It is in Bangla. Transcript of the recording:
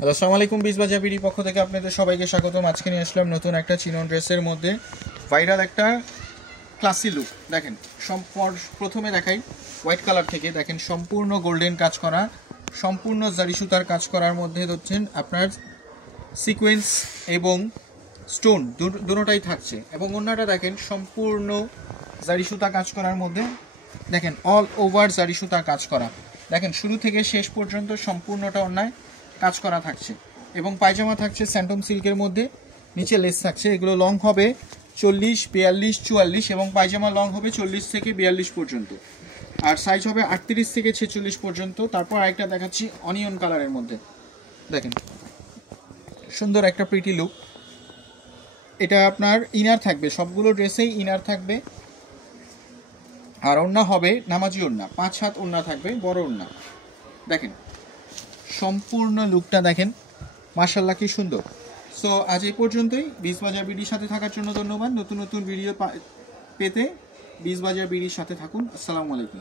হ্যালো, আসসালামু আলাইকুম। বিজবাজার বিডি পক্ষ থেকে আপনাদের সবাইকে স্বাগতম। আজকে নিয়ে আসলাম নতুন একটা চিনন ড্রেসের মধ্যে ভাইরাল একটা ক্লাসি লুক। দেখেন, প্রথমে দেখাই হোয়াইট কালার থেকে। দেখেন, সম্পূর্ণ গোল্ডেন কাজ করা, সম্পূর্ণ জারি সুতার কাজ করার মধ্যে হচ্ছেন আপনার সিকোয়েন্স এবং স্টোন দুটোটাই থাকছে। এবং অন্যটা দেখেন সম্পূর্ণ জারি সুতা কাজ করার মধ্যে, দেখেন অল ওভার জারি সুতা কাজ করা। দেখেন শুরু থেকে শেষ পর্যন্ত সম্পূর্ণটা অন্যায় কাজ করা থাকছে। এবং পায়জামা থাকছে স্যান্টন সিল্কের মধ্যে, নিচে লেস থাকছে। এগুলো লং হবে 40, 42, 44 এবং পায়জামা লং হবে 40 থেকে 42 পর্যন্ত। আর সাইজ হবে 38 থেকে 46 পর্যন্ত। তারপর আরেকটা দেখাচ্ছি অনিয়ন কালারের মধ্যে। দেখেন সুন্দর একটা প্রিটি লুক। এটা আপনার ইনার থাকবে, সবগুলো ড্রেসেই ইনার থাকবে। আর ওড়না হবে নামাজি ওড়না, 5 হাত ওড়না থাকবে, বড় ওড়না। দেখেন সম্পূর্ণ লুকটা দেখেন, মাশাআল্লাহ কি সুন্দর। সো আজ এই পর্যন্তই। বিজবাজার বিডির সাথে থাকার জন্য ধন্যবাদ। নতুন নতুন ভিডিও পেতে বিজবাজার বিডির সাথে থাকুন। আসসালামু আলাইকুম।